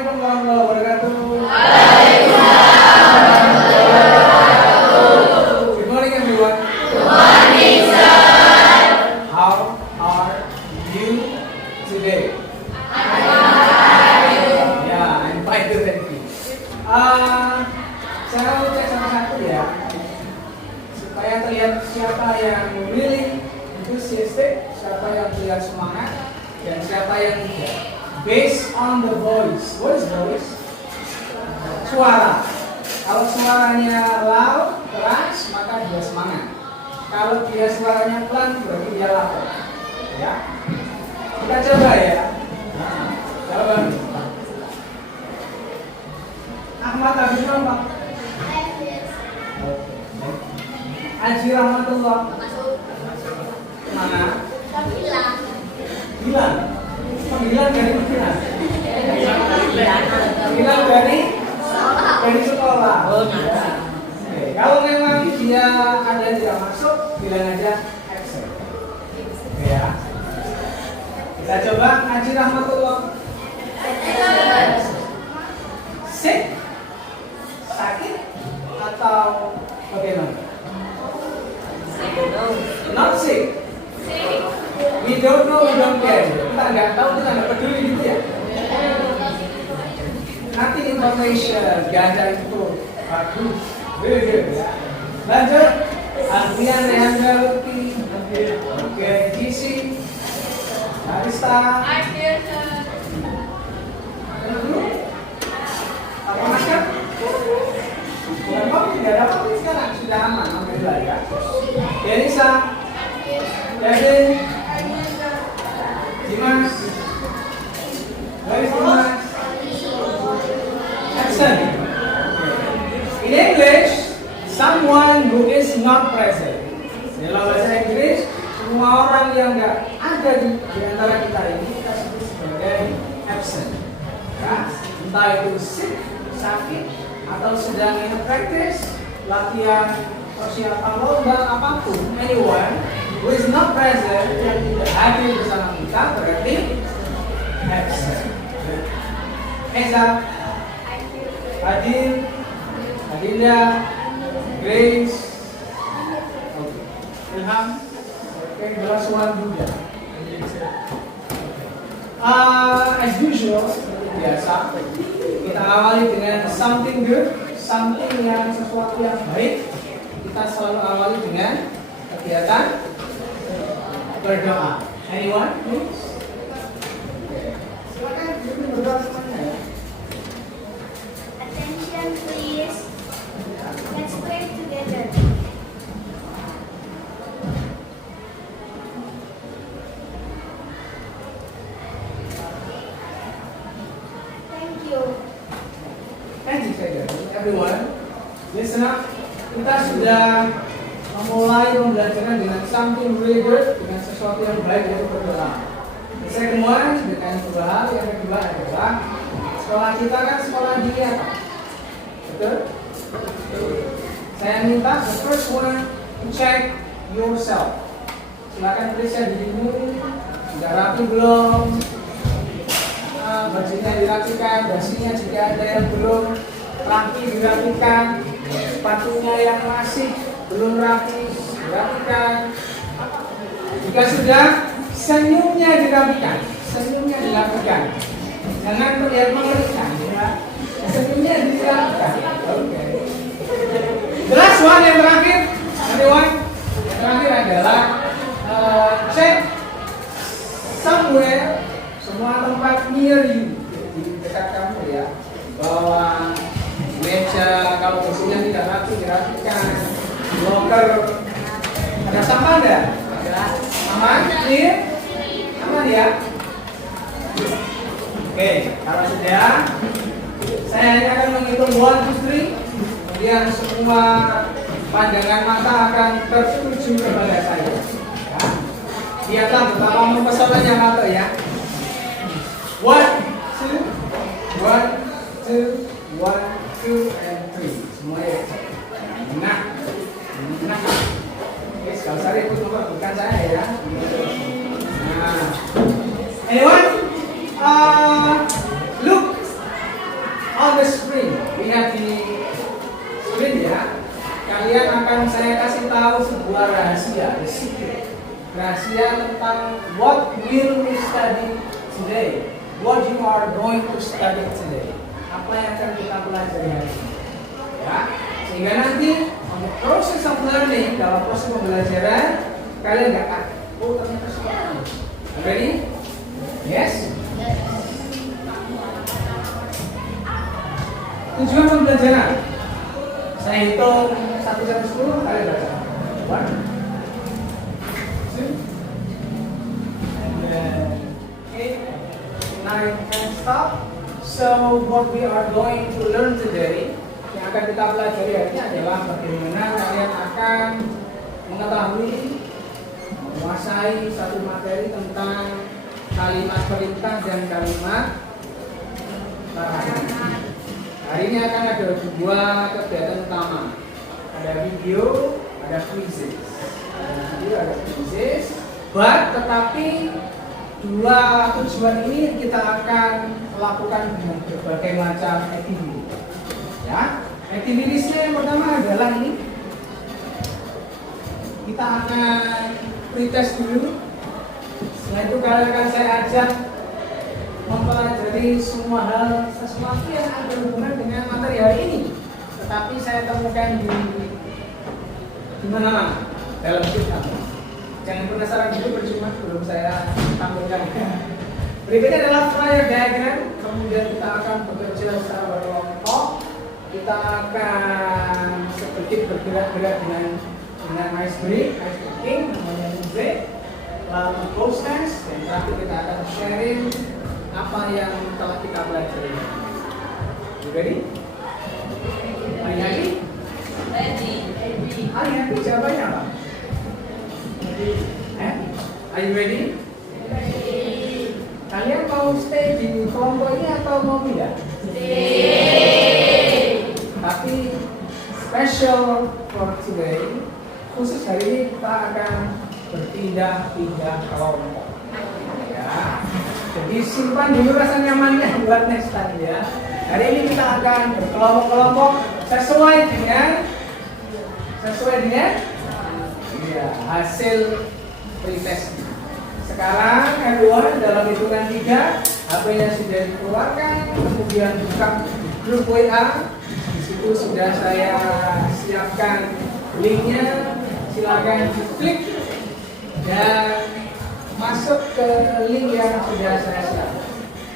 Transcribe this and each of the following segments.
Assalamualaikum warahmatullahi wabarakatuh. Good morning everyone. Good morning, sir. How are you today? Yeah, I'm fine too, thank you. Saya mau cek satu-satu ya, supaya terlihat siapa yang really enthusiastic, siapa yang terlihat semangat, dan siapa yang tidak. Based on the voice. What is voice? Suara. Kalau suaranya loud, keras, maka dia semangat. Kalau dia suaranya pelan, berarti dia lapar. Ya. Kita coba ya. Coba. Ahmad Abdul Rahman. Aji Rahmatullah. Mana? Bilang. Panggilan dari mana? Panggilan dari sekolah. Oh, ya. Oke. Kalau memang dia ada yang tidak masuk, bilang aja absent. Oke ya. Kita coba Haji Rahmatullah. Sick? Sakit? Atau bagaimana? Not sick. We don't know, we don't care. Kita nggak tahu, kita nggak peduli gitu ya. Nanti information, ganja itu bagus, very good ya. Lanjut, Adrian Leandrawati, oke, GC, Arista. Apa masker? Bukan kopi, nggak ada kopi sekarang, sudah aman, alhamdulillah ya. Denisa, Kevin, Dimas, where is Dimas? Absent. In English, someone who is not present. Dalam bahasa Inggris, semua orang yang nggak ada di antara kita ini kita sebut sebagai absent. Ya, entah itu sick, sakit, atau sedang in practice, latihan, persiapan lomba, apapun, anyone who is not present, yang tidak hadir bersama kita berarti absent. Eza, Adin, Adinda, Grace, Ilham, Belaswan juga. As usual, seperti biasa, kita awali dengan something good, something yang sesuatu yang baik. Kita selalu awali dengan kegiatan berdoa. Anyone, please? Silakan berdoa semuanya ya. Attention, please. Let's pray together. Thank you. Thank you, everyone. Listen up. Kita sudah memulai pembelajaran dengan something really good, dengan sesuatu yang baik, yaitu berdoa. The second one dengan dua hal. Yang kedua adalah sekolah kita kan sekolah di apa? Betul? Saya minta the first one to check yourself. Silakan periksa dirimu, sudah rapi belum? Bajunya dirapikan, dasinya jika ada yang belum rapi dirapikan, sepatunya yang masih belum rapi dirapikan. Jika sudah, senyumnya dirapikan, jangan terlihat mengerikan ya. Senyumnya dirapikan. Oke. The last one yang terakhir, everyone, yang terakhir adalah check somewhere, semua tempat near you, di dekat kamu ya, bawah meja, kalau besinya tidak rapi dirapikan, locker, ada sampah enggak? Aman? Clear? Aman ya? Oke, kalau sudah, saya hanya akan menghitung 1, 2, 3, kemudian semua pandangan mata akan tertuju kepada saya. Ya. Lihatlah betapa mempesonanya mata ya. 1, 2, and 3. Semuanya. Nah. Oke, sekali lagi ikut memperbutkan saya ya. Nah. Anyone? Look akan saya kasih tahu sebuah rahasia, rahasia tentang what will we study today, what you are going to study today, apa yang akan kita pelajari hari ini. Ya, sehingga nanti untuk proses of learning, dalam proses pembelajaran kalian nggak akan ternyata seperti ini. Ready? Yes? Tujuan pembelajaran. Saya hitung 1 sampai 10, kalian baca. 1, 2, and then 8, 9, and stop. So what we are going to learn today, yang akan kita pelajari hari ini adalah bagaimana kalian akan mengetahui, menguasai satu materi tentang kalimat perintah dan kalimat larangan. Hari ini akan ada 2 kegiatan utama. Ada video, ada quizzes. Ada video, ada quizzes. Tetapi 2 tujuan ini kita akan melakukan dengan berbagai macam activity. Ya, activitiesnya yang pertama adalah ini. Kita akan pretest dulu. Setelah itu kalian akan saya ajak mempelajari semua hal sesuatu yang ada hubungan dengan materi hari ini, tetapi saya temukan di mana dalam kitab. Jangan penasaran gitu, percuma belum saya tampilkan. Berikutnya adalah flyer diagram. Kemudian kita akan bekerja secara berkelompok. Kita akan sedikit bergerak-gerak dengan ice breaking, namanya music, lalu closeness, dan terakhir kita akan sharing apa yang telah kita pelajari. You ready? Are you happy? Ready. Are you happy? Jawabannya apa? Are you ready? Kalian mau stay di kelompok ini atau mau pindah? Tapi special for today, khusus hari ini kita akan berpindah-pindah kelompok. Ya. Jadi simpan dulu rasa nyamannya buat next time ya. Hari ini kita akan berkelompok-kelompok sesuai dengan ya, hasil pretest. Sekarang everyone dalam hitungan 3, HP-nya sudah dikeluarkan, kemudian buka grup WA. Di situ sudah saya siapkan linknya, silakan diklik dan masuk ke link yang sudah saya siapkan.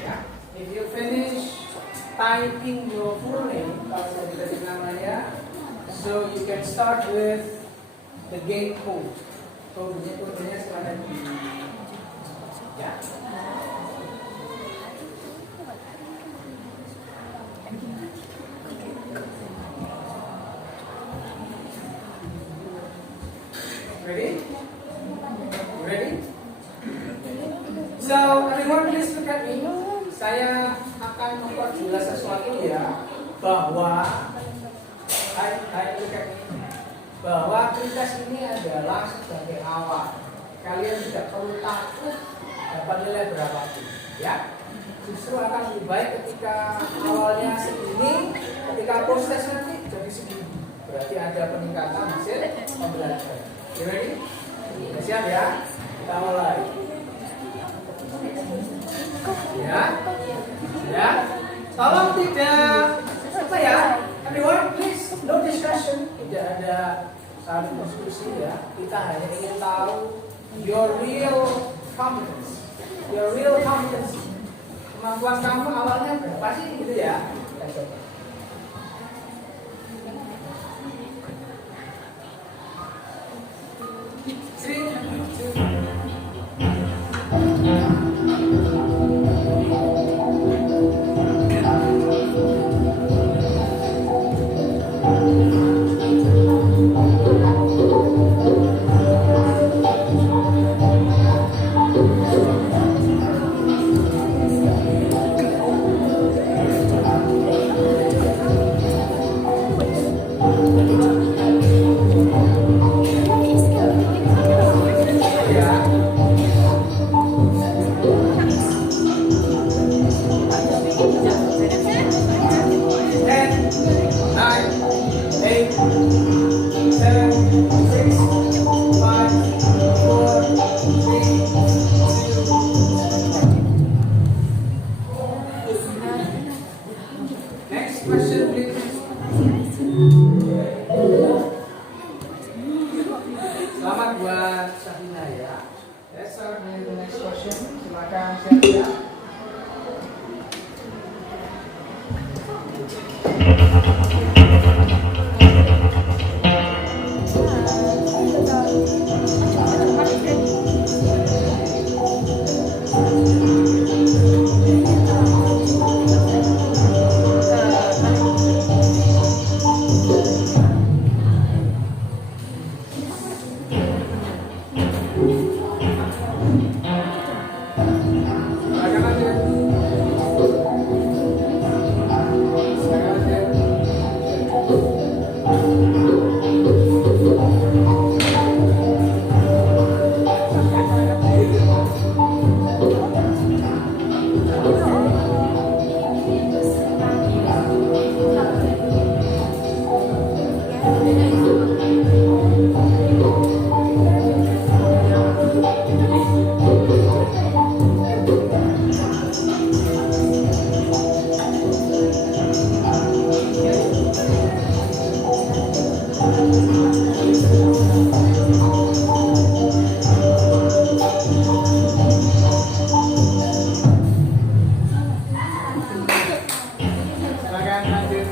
Ya. If you finish typing your full name, kalau saya tidak namanya, so you can start with the gate code. Kodenya sekarang di ya. Ready? Ready? So, everyone please look at me. Saya akan memperjelas sesuatu ya, bahwa bahwa pretest ini adalah sebagai awal. Kalian tidak perlu takut dapat nilai berapapun, ya. Justru akan lebih baik ketika awalnya segini, ketika proses nanti jadi segini. Berarti ada peningkatan hasil pembelajaran. You ready? Sudah siap ya? Kita mulai. Ya, ya. Tolong tidak apa ya? Everyone, please no discussion. Tidak ada saling diskusi ya. Kita hanya ingin tahu your real competence. Your real competence. Kemampuan kamu awalnya berapa sih gitu ya? Kita coba. question, please. Selamat buat Safina ya. Let's start with the next question. Silakan siap-siap. Silakan aja. Silakan aja. Silakan lanjut.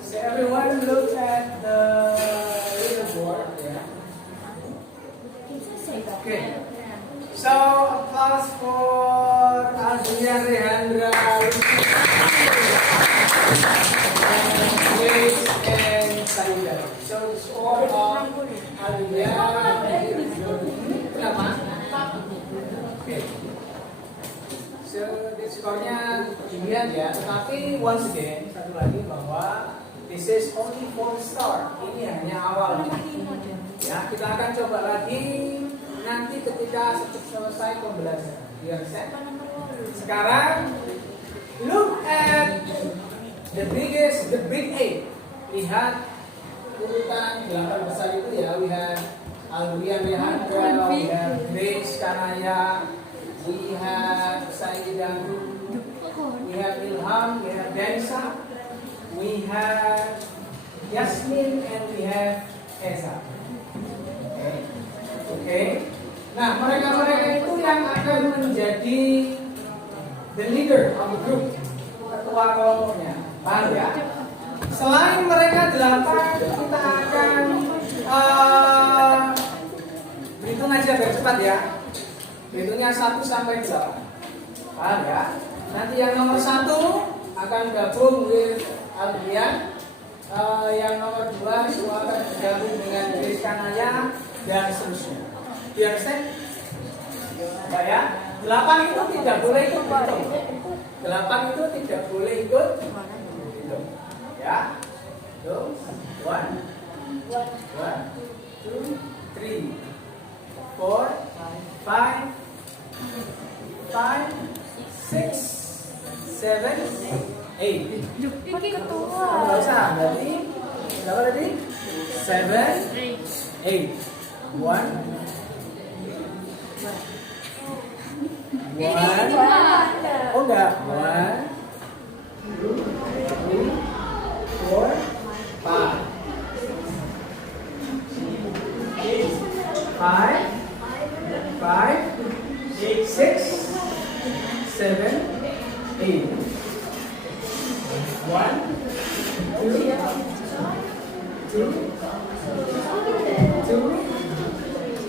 So everyone look at the leaderboard. Yeah. Okay. So applause for Adrian Rehandra, Grace and Saida. So it's all of Adrian. Kenapa? Okay. So skornya dilihat ya, tetapi once again satu lagi bahwa this is only for start. Ini hanya awal. Ya, kita akan coba lagi nanti ketika selesai pembelajaran. Ya, sekarang look at the big eight. Lihat urutan 8 besar itu ya. We have Alwian Rehandra, we have Grace Kanaya, we have Saida, we have Ilham, we have Densa, we have Yasmin, and we have Eza. Okay. Nah, mereka itu yang akan menjadi the leader of the group, ketua kelompoknya. Paham ya? Selain mereka 8, kita akan berhitung aja biar cepat ya. Hitungnya 1 sampai 8. Paham ya? Nanti yang nomor 1 akan gabung with Adrian, yang nomor 2 semua akan bergabung dengan Grace Kanaya dan seterusnya. You understand? Enggak ya? 8 itu tidak boleh ikut hitung. 8 itu tidak boleh ikut hitung. Ya? Tuh, 1, 2, 1, 2, 3, 4, 5, 6, 7, 8. Nggak usah, berarti berapa tadi? 7, 8. 1, 1. Oh enggak. 1, 2, 3, 4, 5. 5, 6, 7, 8. 1, 2,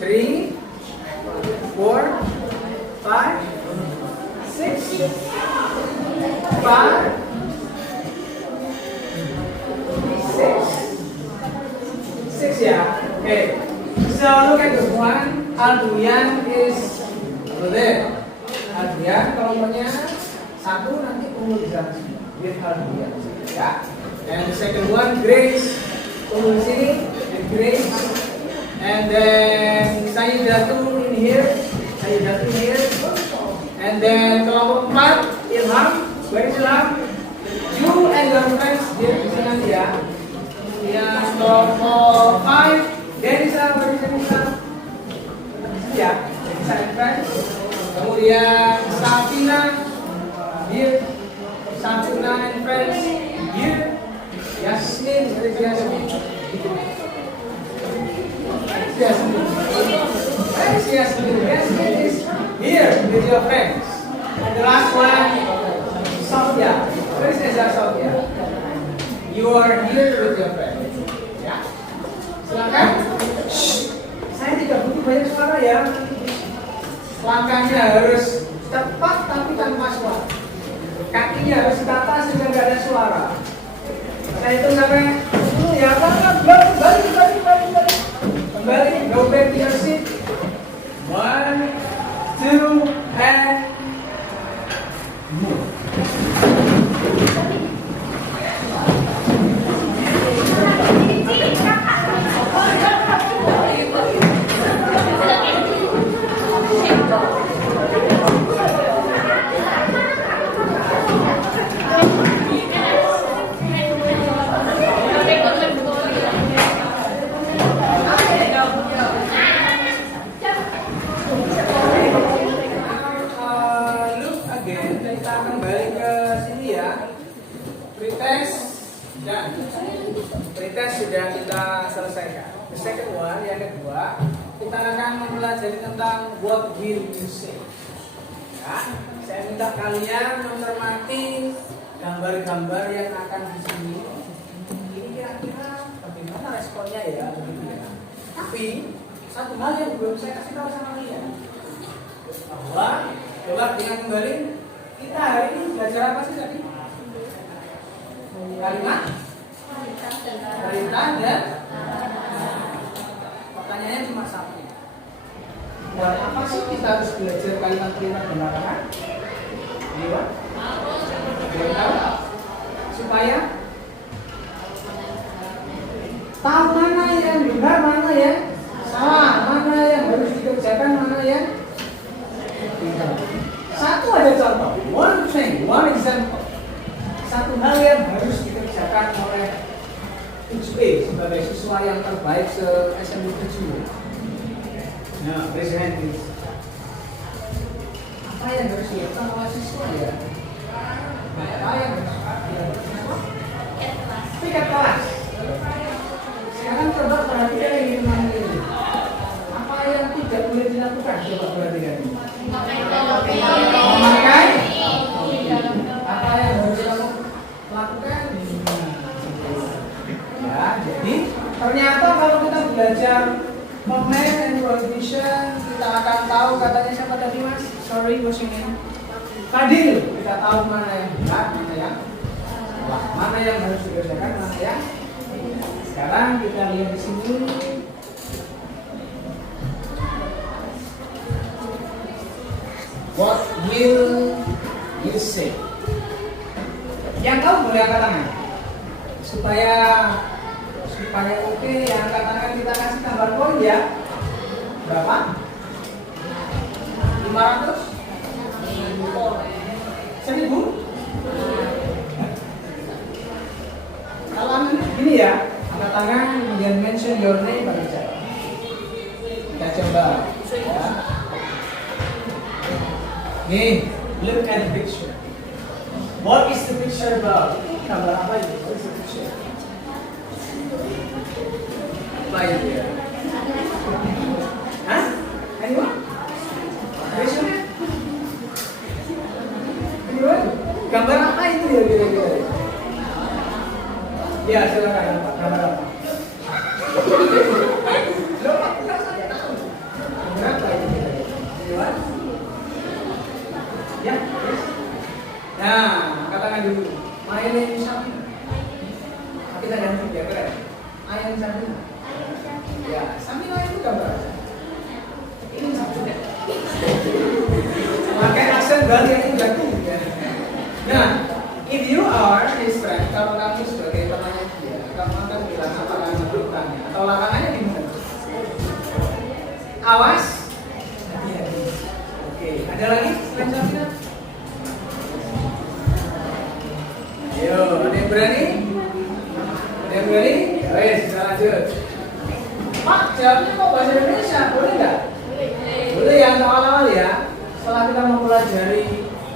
3, 4, 5, 6, 5, 6 ya. Okay. So look at the one. Alduyan is over there. Alduyan kelompoknya 1 nanti unggul di sana sini. With Alduyan. Ya. And the second one, Grace unggul di sini. And Grace. And then Sayyidatu in here. Sayyidatu in here. And then kelompok 4, Ilham. Where is Ilham? You and your friends here di sini nanti ya. Kemudian kelompok 5, Denisa, where is Denisa? Ya, Denisa and friends. Kemudian Safina here. Safina and friends here. Yasmin, where is Yasmin? Yasmin. Where is Yasmin? Yasmin is here with your friends. And the last one, Sofia. Where is Sofia? You are here with your friends. Ya. Silakan. Saya tidak butuh banyak suara ya. Langkahnya harus tepat tapi tanpa suara. Kakinya harus ditata sehingga nggak ada suara. Saya hitung sampai 10 ya. Kembali. Go back to your seat. 1, 2, and move. Pretest sudah kita selesaikan. The second one, yang kedua, kita akan mempelajari tentang what will you say. Ya, saya minta kalian mencermati gambar-gambar yang akan di sini. Ini kira-kira bagaimana responnya ya, begitu ya. Tapi satu hal yang belum saya kasih tahu sama kalian, bahwa coba dengan kembali kita hari ini belajar apa sih tadi? Kalimat perintah dan pertanyaannya cuma satu. Buat apa sih kita harus belajar kalimat perintah dan larangan? Iya. Supaya tahu mana yang benar, mana yang salah, mana yang harus dikerjakan, mana yang tidak. Satu aja contoh, one thing, one example. Satu hal yang harus dikerjakan oleh 7E sebagai siswa yang terbaik se-SMP 7. Nah, raise your hand please. Apa yang harus dilakukan oleh siswa ya? Apa yang harus dilakukan siswa? Piket kelas. Sekarang coba perhatikan ini teman ini. Apa yang tidak boleh dilakukan? Coba perhatikan ini. Memakai. Apa yang harus lakukan? Ya, jadi ternyata kalau kita belajar comment and prohibition, kita akan tahu katanya siapa tadi mas? Sorry, what's your name? Fadil. Kita tahu mana yang benar, mana yang salah, mana yang harus dikerjakan, mana yang. Sekarang kita lihat di sini. What will you say? Yang tahu boleh angkat tangan supaya pakai oke, yang angkat tangan kita kasih gambar poin ya. Berapa? 500? 1000? Kalau gini ya, angkat tangan kemudian mention your name baru jawab. Kita coba ya. Nih, look at the picture. What is the picture about? Gambar apa itu? What is the picture? Apa itu ya? Hah? Anyone? Vision? Anyone? Gambar apa itu ya kira-kira? Ya, silakan. Gambar apa? Gambar apa itu? Anyone? Ya, yes. Nah, katakan dulu. My name is Sabina. Kita ganti ya, keren. I am Sabina. Ya, Sabina itu gambar apa? Ini Sabina. Pakai aksen Bali yang indah. Nah, if you are his friend, kalau kamu sebagai temannya dia, kamu akan bilang apa larangannya atau larangannya di mana? Awas. Oke, ada lagi selain Sabina? Ayo, ada yang berani? Ada yang berani? Ya wes, kita lanjut. Pak, jawabnya kok bahasa Indonesia? Boleh nggak? Boleh yang awal-awal ya. Setelah kita mempelajari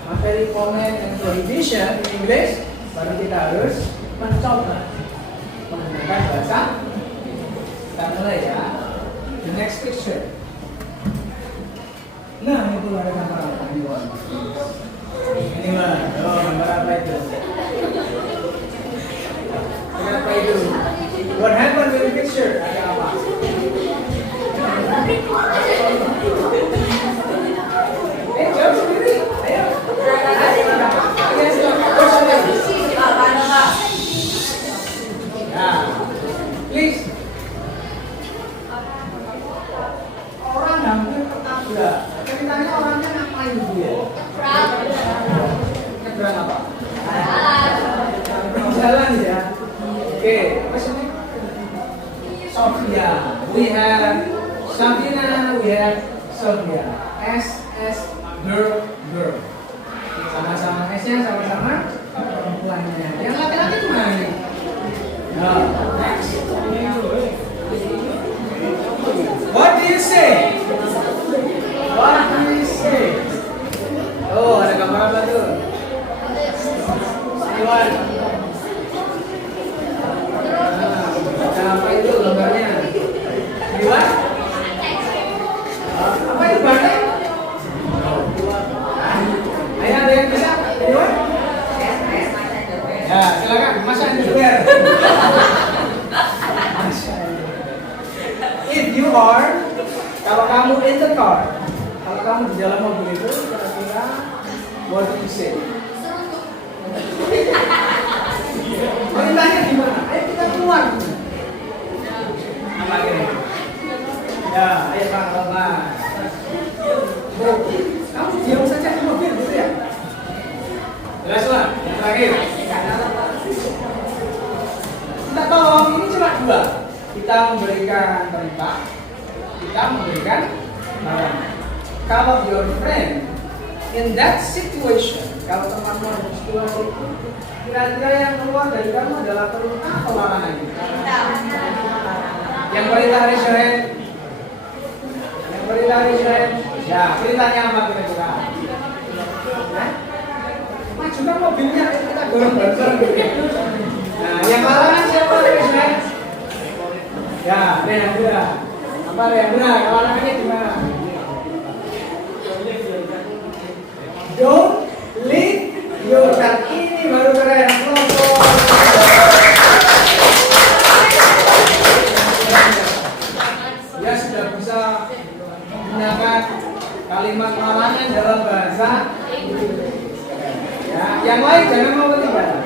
materi comment and prohibition in English, baru kita harus mencoba menggunakan bahasa. Kita mulai ya. The next picture. Nah, itu ada gambar apa? Ini mah, oh, gambar apa itu? Apa itu? What happened with the picture? Ada apa? Jawab sendiri. Ayo. Ya, please. Orang hampir ketabrak. Ceritanya orangnya ngapain dia? Nyebrang apa? Jalan ya. Oke, apa sih ini? Sofia. We have Sabina, we have Sofia. S girl. Sama-sama S-nya sama-sama perempuannya. Yang laki-laki itu mana nih? Nah, next. What do you say? What do you say? Oh, ada gambar apa tuh? Iwan. Apa itu gambarnya? Iwan? Apa itu banteng? Ayo, ada yang bisa? Iwan? Ya, silakan. Mas Andi Zubair. If you are, kalau kamu in the car, kalau kamu di dalam mobil itu, kira-kira what do you say? Perintahnya gimana? Ayo kita keluar. Apa ini? Ya, ayo Pak Roman. Kamu diam saja di mobil gitu ya? Jelas lah, yang terakhir. Kita tolong, ini cuma dua. Kita memberikan perintah, kita memberikan barang. Kalau your friend in that situation, kalau temanmu ada situasi itu, kira-kira yang keluar dari kamu adalah perintah atau larangan? Yang perintah Israel, yang perintah Israel, ya perintahnya apa kira-kira? Majukan mobilnya, kita dorong bareng gitu. Nah, yang larangan siapa Israel? Ya, benar. Apa yang benar? Larangannya gimana? Don't leave your car. Ini baru keren. Dia sudah bisa menggunakan kalimat larangan dalam bahasa Inggris. Ya, yang lain jangan mau ketinggalan.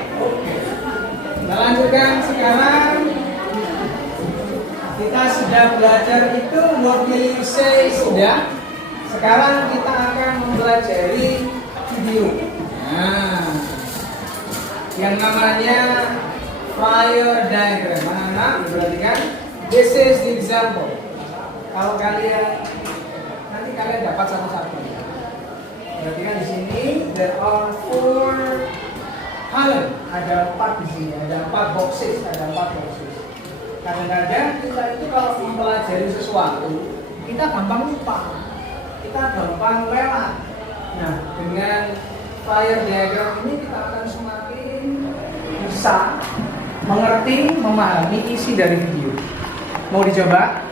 Kita lanjutkan sekarang. Kita sudah belajar itu what will you say sudah. Sekarang kita akan mempelajari video. Nah, yang namanya fire diagram. Anak-anak, perhatikan. This is the example. Kalau kalian nanti kalian dapat satu-satu. Perhatikan di sini there are 4 column. Ada 4 di sini, ada 4 boxes, Kadang-kadang kita itu kalau mempelajari sesuatu, kita gampang lupa, kita gampang lewat. Nah, dengan fire diagram ini kita akan semakin bisa mengerti, memahami isi dari video. Mau dicoba?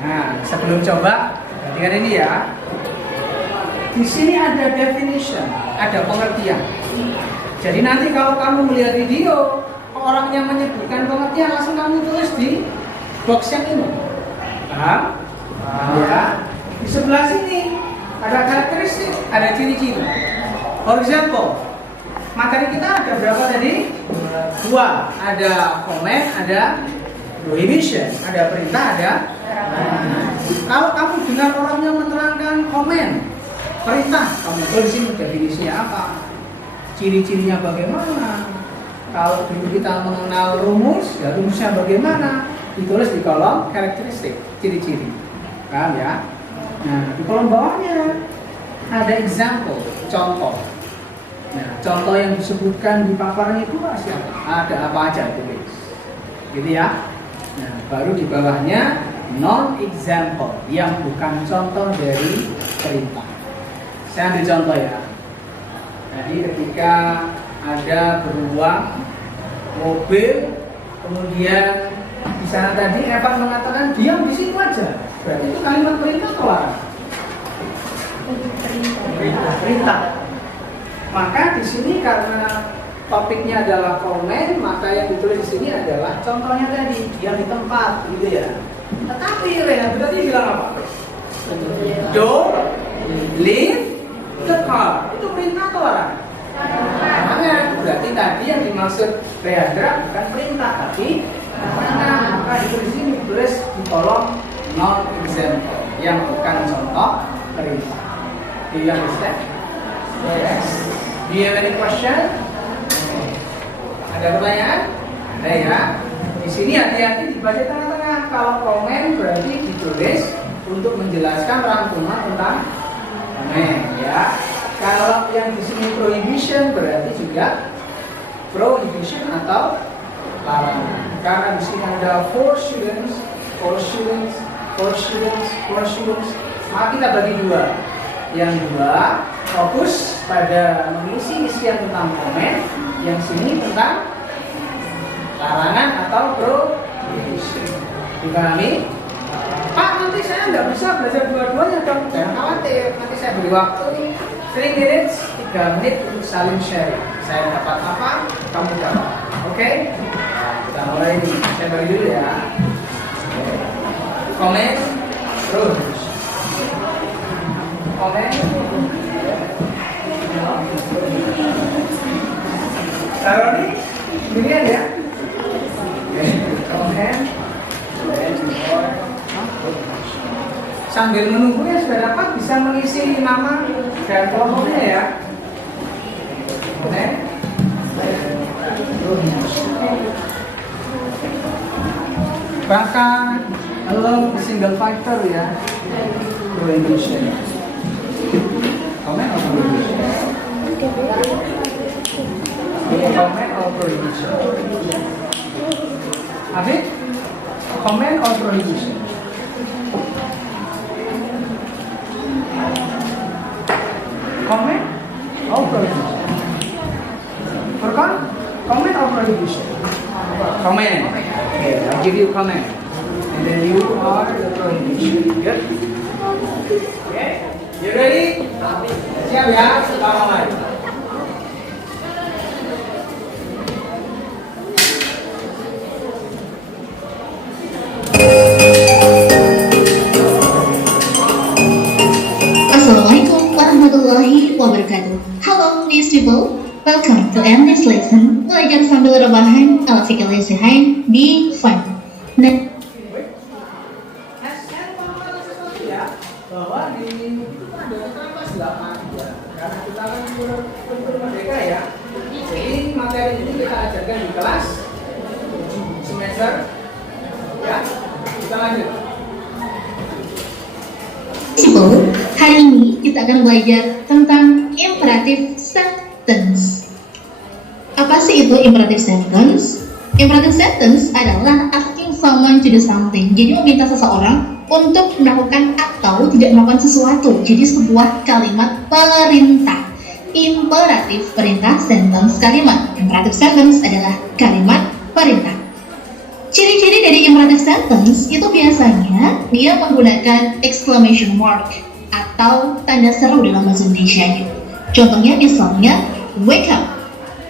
Nah, sebelum coba, perhatikan ini ya. Di sini ada definition, ada pengertian. Jadi nanti kalau kamu melihat video, orang yang menyebutkan pengertian langsung kamu tulis di box yang ini. Paham? Ya. Di sebelah sini ada karakteristik, ada ciri-ciri. For example, materi kita ada berapa tadi? 2. Ada comment, ada prohibition, ada perintah, ada larangan. Kalau kamu dengar orang yang menerangkan comment, perintah, kamu tulis sini definisinya apa, ciri-cirinya bagaimana. Kalau dulu kita mengenal rumus, ya rumusnya bagaimana, ditulis di kolom karakteristik, ciri-ciri. Paham ya? Nah, di kolom bawahnya ada example, contoh. Nah, contoh yang disebutkan di paparan itu siapa? Ada apa aja tulis. Gitu ya. Nah, baru di bawahnya non-example, yang bukan contoh dari perintah. Saya ambil contoh ya. Jadi ketika ada beruang, mobil, kemudian di sana tadi Evan mengatakan diam di situ aja. Berarti itu kalimat perintah atau larangan? Perintah. Maka di sini karena topiknya adalah komen, maka yang ditulis di sini adalah contohnya tadi, diam di tempat, gitu ya. Tetapi Rehan berarti bilang apa? Don't leave the car. Itu perintah atau larangan? Larangan. Berarti tadi yang dimaksud Rehandra bukan perintah, tapi larangan. Maka di sini ditulis di kolom non-example, yang bukan contoh perintah. Do you understand? Yes. Do you have any question? Ada pertanyaan? Ada ya. Di sini hati-hati dibaca tengah-tengah. Kalau komen berarti ditulis untuk menjelaskan rangkuman tentang komen, ya. Kalau yang di sini prohibition berarti juga prohibition atau larangan. Karena di sini ada 4 students, maka kita bagi 2. Yang 2 fokus pada mengisi isian tentang komen, yang sini tentang larangan atau prohibition. Dipahami? Pak, nanti saya nggak bisa belajar dua-duanya dong. Jangan khawatir, nanti saya beri waktu 3 minutes, 3 menit untuk saling sharing. Saya dapat apa, kamu dapat. Oke? Kita mulai nih. Saya beri dulu ya. Komen, prohibition. Komen. Taruh nih, beginian ya. Komen. Sambil menunggunya sudah dapat bisa mengisi nama dan kelompoknya ya. Oke. Bahkan along single factor ya. Prohibition. Comment or prohibition? Comment or prohibition? Afid? Comment or prohibition? Comment or prohibition? Furqan? Comment or prohibition? Comment. Okay, I'll give you comment. And then you are the prohibition. Good? Okay. You ready? Siap ya? Kita mulai. Assalamualaikum warahmatullahi wabarakatuh. Halo, nice people. Welcome to end this lesson. Belajar sambil rebahan ala fikir lesehan be fun. Nah, Bahwa di itu kan ada kelas 8 ya. Karena kita kan kurikulum merdeka ya. Jadi materi ini kita ajarkan di kelas lanjut. Principle, hari ini kita akan belajar tentang imperative sentence. Apa sih itu imperative sentence? Imperative sentence adalah asking someone to do something. Jadi meminta seseorang untuk melakukan atau tidak melakukan sesuatu. Jadi sebuah kalimat perintah. Imperatif perintah, sentence kalimat. Imperative sentence adalah kalimat perintah. Ciri-ciri dari imperative sentence itu biasanya dia menggunakan exclamation mark atau tanda seru dalam bahasa Indonesia. Contohnya misalnya wake up,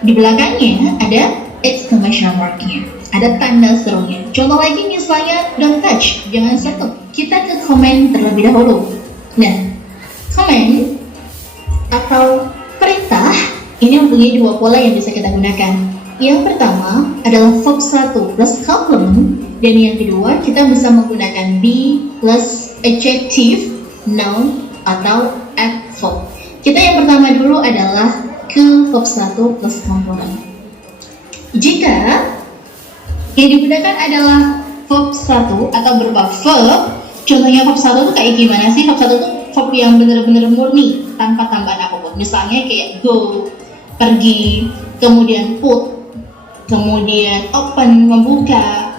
di belakangnya ada exclamation marknya, ada tanda serunya. Contoh lagi misalnya don't touch, jangan sentuh. Kita ke komen terlebih dahulu. Nah, komen atau perintah ini mempunyai dua pola yang bisa kita gunakan. Yang pertama adalah verb 1 plus complement, dan yang kedua kita bisa menggunakan be plus adjective, noun, atau adverb. Kita yang pertama dulu adalah ke verb 1 plus complement. Jika yang digunakan adalah verb 1 atau berupa verb, contohnya verb 1 itu kayak gimana sih? Verb 1 itu verb yang benar-benar murni tanpa tambahan apapun. Misalnya kayak go, pergi, kemudian put, kemudian open, membuka,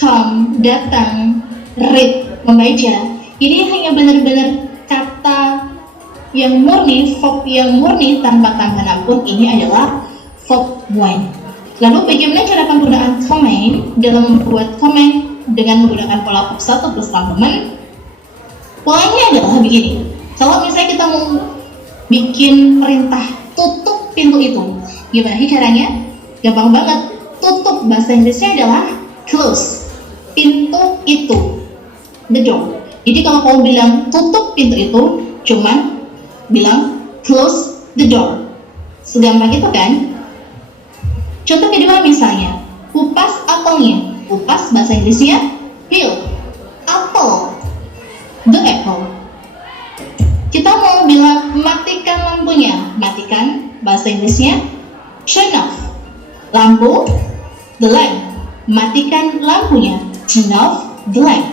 come, datang, read, membaca. Jadi hanya benar-benar kata yang murni, verb yang murni tanpa tambahan apapun. Ini adalah verb when. Lalu bagaimana cara penggunaan comment dalam membuat comment dengan menggunakan pola verb 1 plus complement? Polanya adalah begini. Kalau misalnya kita mau bikin perintah tutup pintu itu, gimana sih caranya? Gampang banget. Tutup bahasa Inggrisnya adalah close. Pintu itu, the door. Jadi kalau kamu bilang tutup pintu itu, cuman bilang close the door. Segampang itu kan? Contoh kedua misalnya, kupas apelnya. Kupas bahasa Inggrisnya peel. Apple, the apple. Kita mau bilang matikan lampunya. Matikan bahasa Inggrisnya turn off. Lampu, the lamp. Matikan lampunya, turn off the lamp.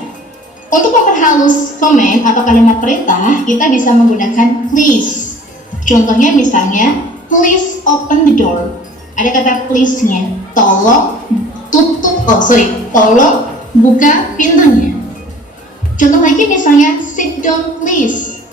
Untuk memperhalus komen atau kalimat perintah, kita bisa menggunakan please. Contohnya misalnya, please open the door. Ada kata please-nya, tolong tolong buka pintunya. Contoh lagi misalnya, sit down please.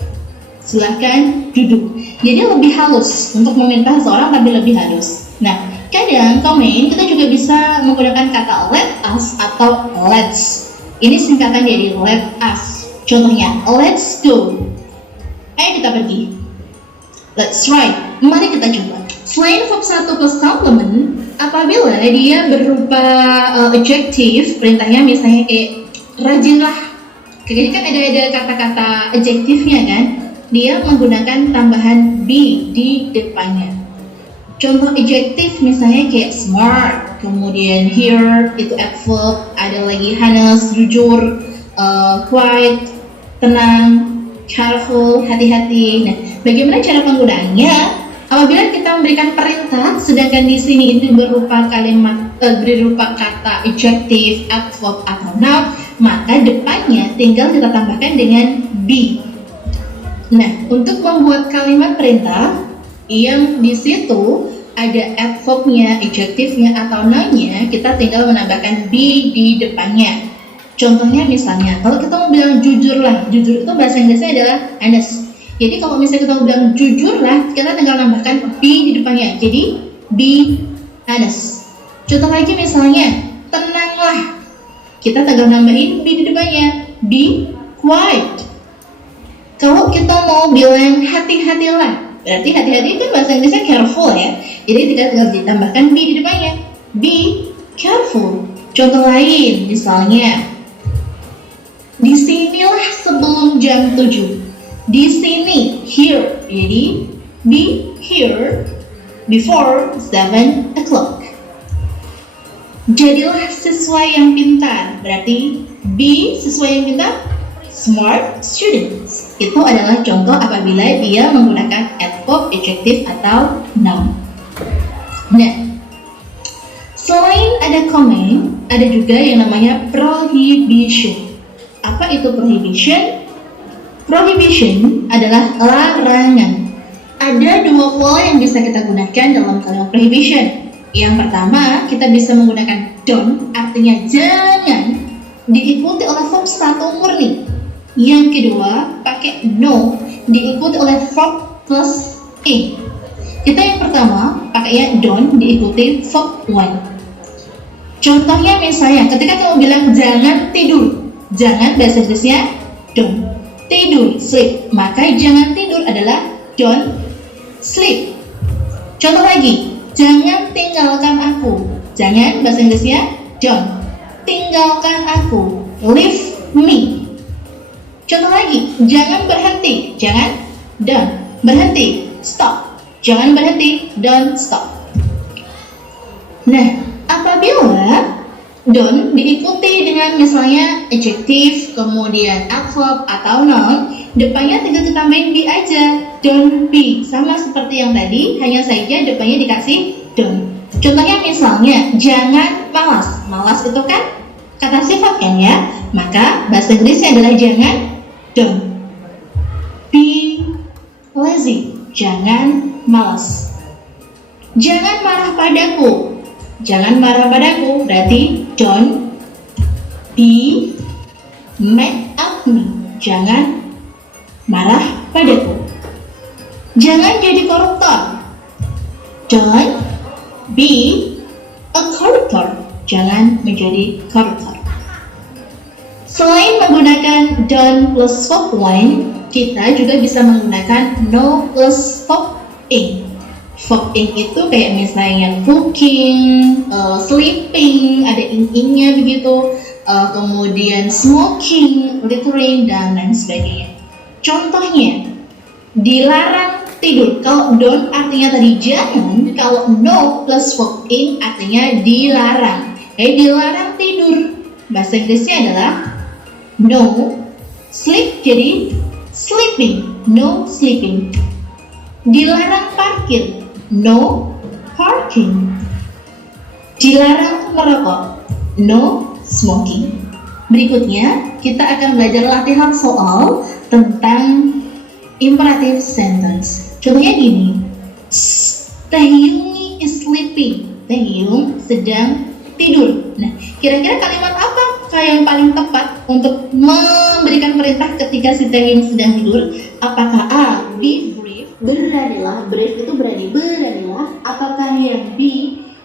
Silahkan duduk. Jadi lebih halus untuk meminta seseorang, tapi lebih halus. Nah, kadang komen kita juga bisa menggunakan kata let us atau let's. Ini singkatan dari let us. Contohnya, let's go. Ayo kita pergi. Let's try. Mari kita coba. Selain verb 1 plus complement, apabila dia berupa adjective, perintahnya misalnya kayak rajinlah. Jadi kan ada kata-kata adjektifnya kan? Dia menggunakan tambahan be di depannya. Contoh adjektif misalnya kayak smart, kemudian here itu adverb, ada lagi honest, jujur, quiet, tenang, careful, hati-hati. Nah, bagaimana cara penggunaannya? Apabila kita memberikan perintah, sedangkan di sini itu berupa kalimat, berupa kata adjective, adverb atau noun, maka depannya tinggal kita tambahkan dengan be. Nah, untuk membuat kalimat perintah yang di situ ada adverbnya, adjektifnya atau noun-nya, kita tinggal menambahkan be di depannya. Contohnya misalnya, kalau kita mau bilang jujurlah, jujur itu bahasa Inggrisnya adalah honest. Jadi kalau misalnya kita mau bilang jujurlah, kita tinggal menambahkan be di depannya. Jadi be honest. Contoh lagi misalnya, tenanglah, kita tinggal nambahin be di depannya. Be quiet. Kalau kita mau bilang hati-hatilah, berarti hati-hati kan bahasa Inggrisnya careful ya. Jadi kita tinggal ditambahkan be di depannya. Be careful. Contoh lain, misalnya, disinilah sebelum jam 7. Di sini, here. Jadi be here before 7 o'clock. Jadilah siswa yang pintar. Berarti be siswa yang pintar, smart students. Itu adalah contoh apabila dia menggunakan adverb, adjective atau noun. Nah, selain ada comment, ada juga yang namanya prohibition. Apa itu prohibition? Prohibition adalah larangan. Ada dua pola yang bisa kita gunakan dalam kalimat prohibition. Yang pertama, kita bisa menggunakan don't, artinya jangan, diikuti oleh verb satu murni. Yang kedua, pakai no, diikuti oleh verb plus in. Kita yang pertama, pakainya don't, diikuti verb one. Contohnya misalnya, ketika kamu bilang jangan tidur, jangan bahasa Inggrisnya don't. Tidur, sleep, maka jangan tidur adalah don't sleep. Contoh lagi, jangan tinggalkan aku, jangan bahasa Inggrisnya don't. Tinggalkan aku, leave me. Contoh lagi, jangan berhenti, jangan don't. Berhenti, stop. Jangan berhenti, don't stop. Nah, apabila don't diikuti dengan misalnya adjective, kemudian adverb atau noun, depannya tinggal ditambahin be aja, don't be. Sama seperti yang tadi, hanya saja depannya dikasih don't. Contohnya misalnya, jangan malas. Malas itu kan kata sifat kan ya? Maka bahasa Inggrisnya adalah jangan don't. Be lazy, jangan malas. Jangan marah padaku. Jangan marah padaku, berarti don't be mad at me. Jangan marah padaku. Jangan jadi koruptor. Don't be a corruptor. Jangan menjadi koruptor. Selain menggunakan don't plus verb one, kita juga bisa menggunakan no plus verb in. Verb in itu kayak misalnya cooking, sleeping, ada in-nya begitu, kemudian smoking, littering, dan lain sebagainya. Contohnya, dilarang tidur. Kalau don't artinya tadi jangan, kalau no plus verb in artinya dilarang. Dilarang tidur. Bahasa Inggrisnya adalah no sleep, jadi sleeping, no sleeping. Dilarang parkir, no parking. Dilarang merokok, no smoking. Berikutnya, kita akan belajar latihan soal tentang imperative sentence. Contohnya gini, Taehyung is sleeping. Taehyung sedang tidur. Nah, kira-kira kalimat apa yang paling tepat untuk memberikan perintah ketika si Taehyung sedang tidur? Apakah A, be brief, beranilah, brief itu berani, beranilah. Apakah yang B,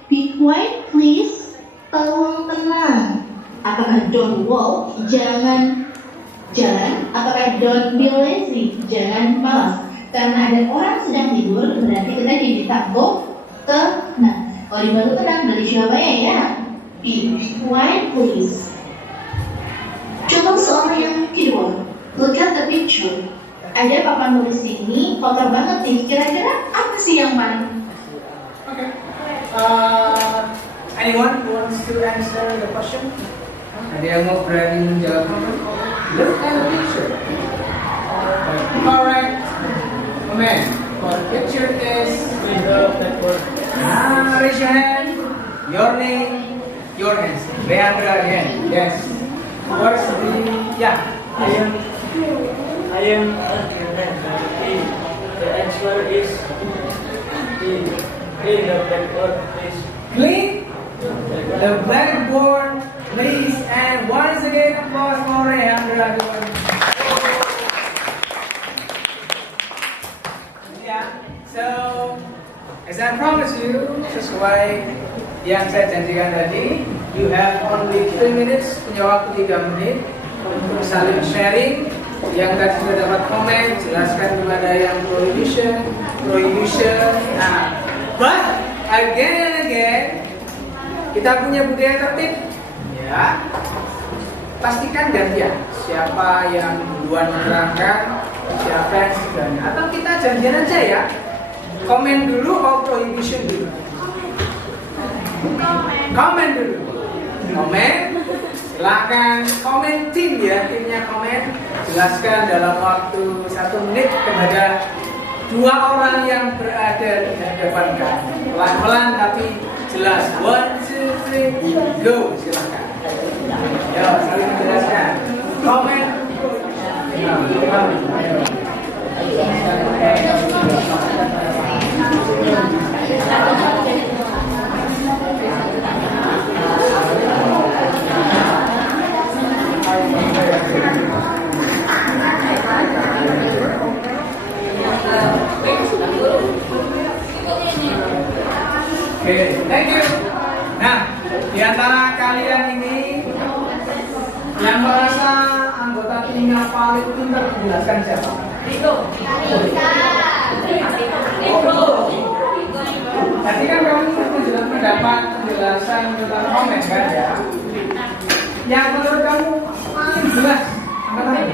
be quiet please, tolong tenang. Apakah don't walk, jangan jalan. Apakah don't be lazy, jangan malas. Karena ada orang sedang tidur, berarti kita diminta go tenang. Kalau dibantu tenang dari siapa ya? Be quiet please. Contoh soal yang kedua, look at the picture. Ada papan tulis ini, kotor banget nih. Kira-kira apa sih yang mana? Okay. Anyone who wants to answer the question? Ada yang mau berani menjawab? Look at the picture. Alright. Amen. For the picture is raise your hand. Your name. Your hands. Leandra again. Yes. What's the I am the answer is clean the blackboard, please. clean the blackboard, please. And once again, applause for Leandra. Yeah. So, as I promised you, sesuai yang saya janjikan tadi, you have only 3 minutes, punya waktu 3 menit untuk saling sharing. Yang tadi sudah dapat komen, jelaskan kepada yang prohibition. Nah, but again and again, kita punya budaya tertib, ya. Pastikan gantian. Siapa yang duluan menerangkan, siapa yang sebenarnya. Atau kita janjian aja ya. Komen dulu atau prohibition dulu. Komen dulu. Komen. Silakan komen tim ya, timnya komen. Jelaskan dalam waktu 1 menit kepada 2 orang yang berada di hadapan kamu. Pelan-pelan tapi jelas. 1, 2, 3, go. Silakan. Ya, saling menjelaskan. Komen Oke, thank you. Nah, di antara kalian ini yang merasa anggota tim yang paling pintar menjelaskan siapa? Tadi kan kamu mendapat penjelasan tentang komen kan ya? Yang menurut kamu paling jelas angkat tangan.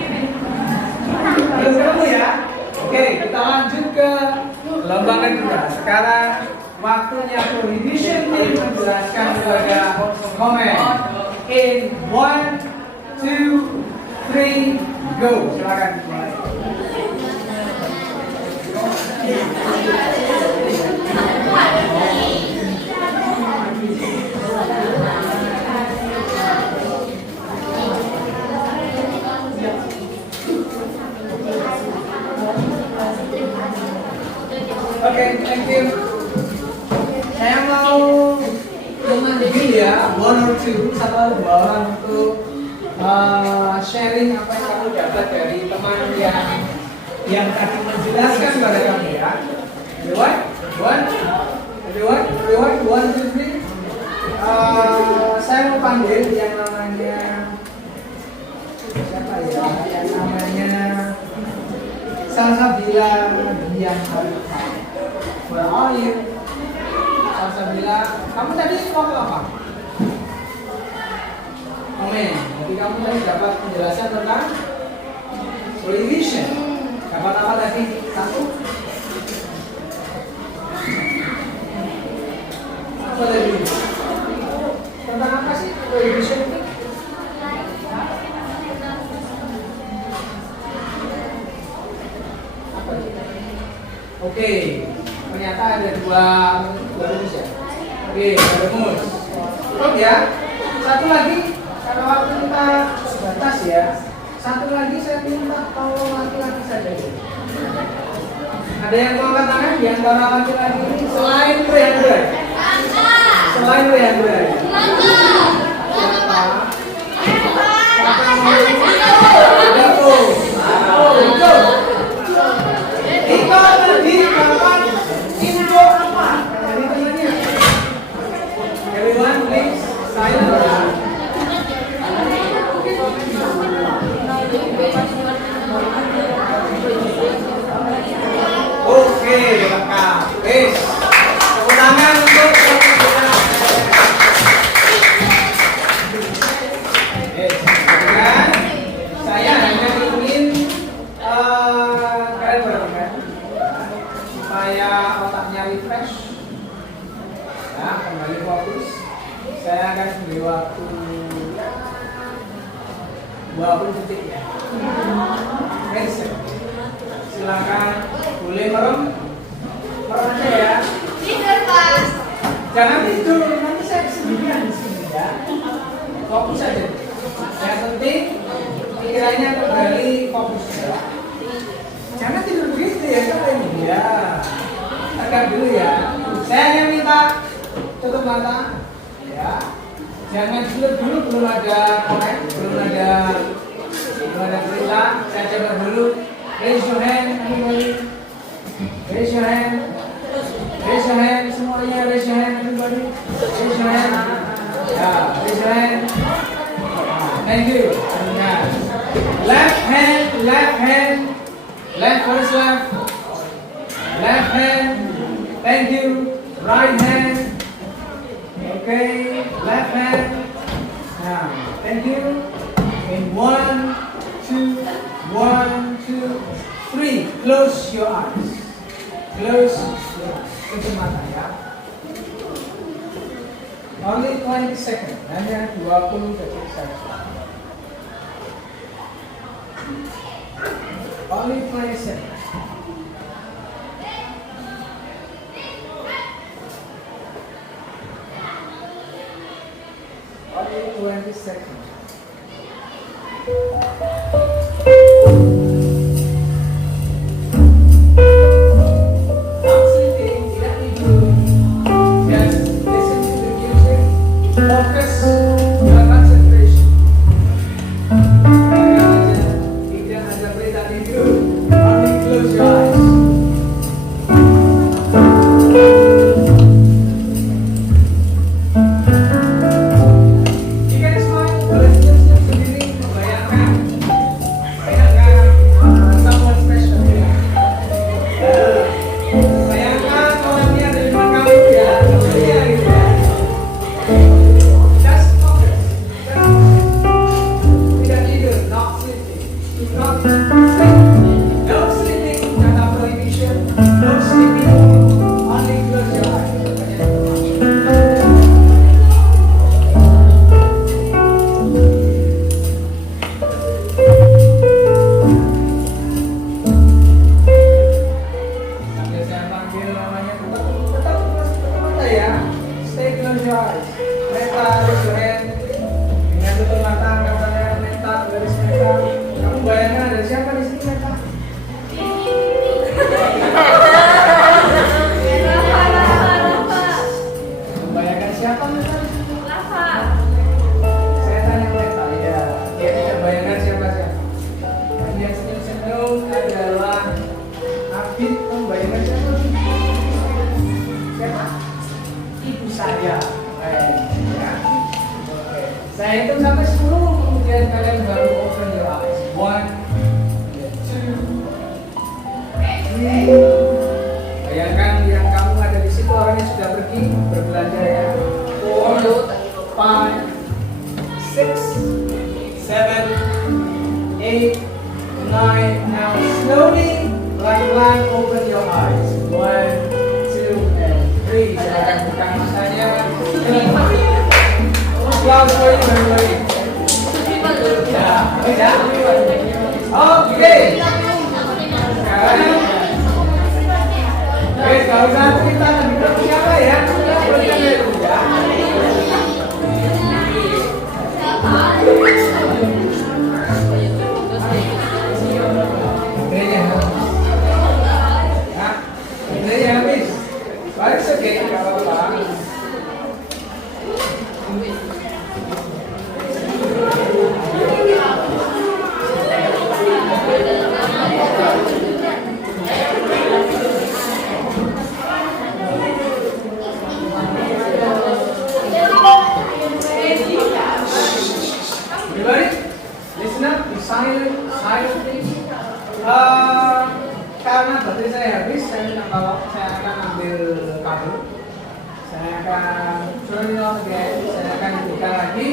Menurut kamu ya? Oke, kita lanjut ke lomba kedua. Sekarang waktunya revision tim menjelaskan kepada komen. In 1, 2, 3, go. Silakan mulai. Oke, thank you. Saya mau memanggil ya, one or two, satu atau dua orang untuk sharing apa yang kamu dapat dari teman yang tadi menjelaskan kepada kamu ya. Everyone, one, two, three. Saya mau panggil yang namanya siapa ya? Yang namanya Salsabila Dianharika. Where are you? Salsabila, kamu tadi waktu apa? Amin. Jadi kamu tadi dapat penjelasan tentang prohibition. Dapat apa tadi? Satu. Apa tadi? Tentang apa sih prohibition itu? Apa itu? Oke. Ternyata ada dua rumus ya. Oke, dua rumus. Cukup ya. Satu lagi. Karena waktu kita sebatas ya, satu lagi saya minta tolong laki-laki saja. Ada yang mau angkat tangan di antara laki-laki ini selain Riandra? Selain Riandra? Siapa? Iko tadi dapat info apa? Dari temannya. Everyone please silent. Oke, lengkap. Tepuk tangan untuk saya hanya ingin kalian berangkat supaya otaknya refresh, ya, kembali fokus. Saya akan beri waktu 20 detik ya. Silakan, boleh merem aja ya. Tidur, Pak. Jangan tidur, nanti saya sendirian di sini ya. Fokus aja. Yang penting pikirannya kembali fokus ya. Jangan tidur begitu ya, kalian ya. Agak dulu ya. Saya hanya minta tutup mata ya. Jangan dulu belum ada komen, belum ada berita. Saya coba dulu. Raise your hand, everybody. Raise your hand. Raise your hand, semuanya raise your hand, everybody. Raise your hand. Ya, raise your hand. Thank you. Nah, left hand, left first left. Left hand. Thank you. Right hand. Okay, left hand. Nah, thank you. In 1, 2, 1, 2, 3. Close your eyes. Close your eyes. Tutup mata ya. Only 20 seconds. Hanya 20 detik saja. Only 20 seconds. Only 20 seconds. Focus your concentration. Tidak ada berita itu. Only close your eyes. You can smile. Boleh senyum-senyum sendiri. Bayangkan someone special ya. Bayangkan orang ini ada di depan kamu ya. Sebenarnya gitu ya. Just focus. Tidak tidur, not sleeping. Do not sleep. No sleeping, kata prohibition. No sleeping, only close your eyes. Sambil saya panggil namanya, tetap mata ya. Stay close your eyes. Meta, raise your hand. Dengan tutup mata, katanya meta, garis meta. Kamu bayangkan ada siapa di sini meta? Kamu bayangkan siapa meta? Saya tanya meta, ya. Dia tidak bayangkan siapa-siapa. Yang senyum-senyum adalah Abid. Kamu bayangkan siapa? Siapa? Ibu saya. Ya. Oke. Saya hitung sampai 10, kemudian kalian baru open your eyes. 1, 2, 3. Bayangkan yang kamu ada di situ orangnya sudah pergi berbelanja ya. 4, 5, 6, 7, 8, 9. Now slowly, pelan-pelan open your eyes. 1, 2, and 3. Silakan buka matanya. Applause for you, everybody. Ya, ya. Oke. Sekarang, guys, kalau usah cerita kita siapa ya? Boleh dulu ya. Baterainya. Ya, baterainya habis. Balik oke, nggak apa-apa. Everybody, listen up, be silent, please. Karena baterai saya habis, saya akan ambil kabel. Saya akan turn it on again. Saya akan buka lagi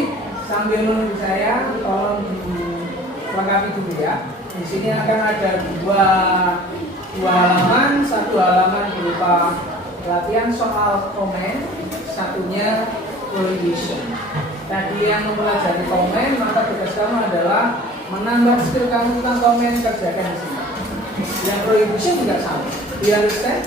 sambil menunggu saya. Tolong dilengkapi dulu ya. Di sini akan ada dua halaman. Satu halaman berupa latihan soal komen, satunya prohibition. Tadi yang mempelajari komen, maka tugas kamu adalah menambah skill kamu tentang komen, kerjakan di sini. Yang prohibition juga sama. Do you understand?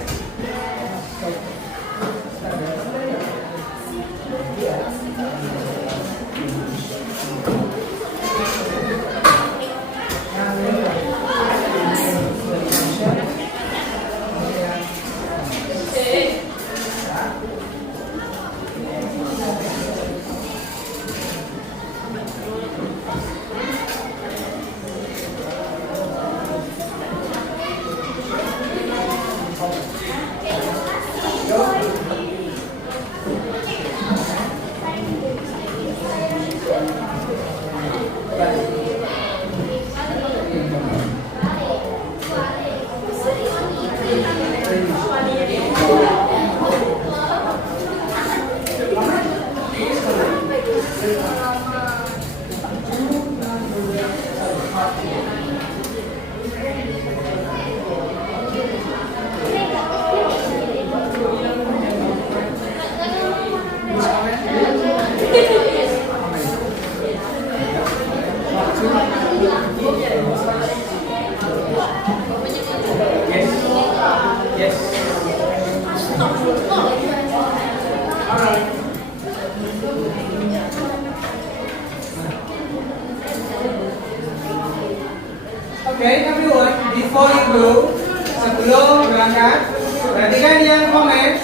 Okay, everyone, before you go, sebelum berangkat, perhatikan yang komen,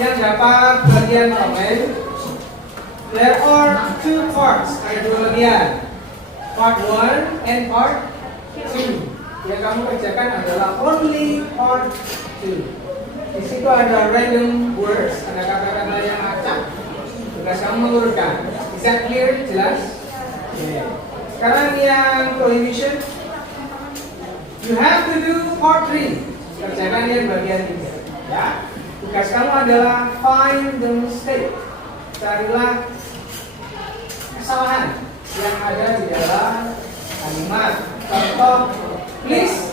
yang dapat bagian komen. There are two parts, ada dua bagian. part 1 and part 2. Yang kamu kerjakan adalah only part 2. Di situ ada random words, ada kata-kata yang acak. Tugas kamu mengurutkan. Is that clear? Jelas? Yeah. Sekarang yang prohibition, you have to do part 3. Kerjakan yang bagian 3. Ya. Tugas kamu adalah find the mistake. Carilah kesalahan yang ada di dalam kalimat. Contoh, please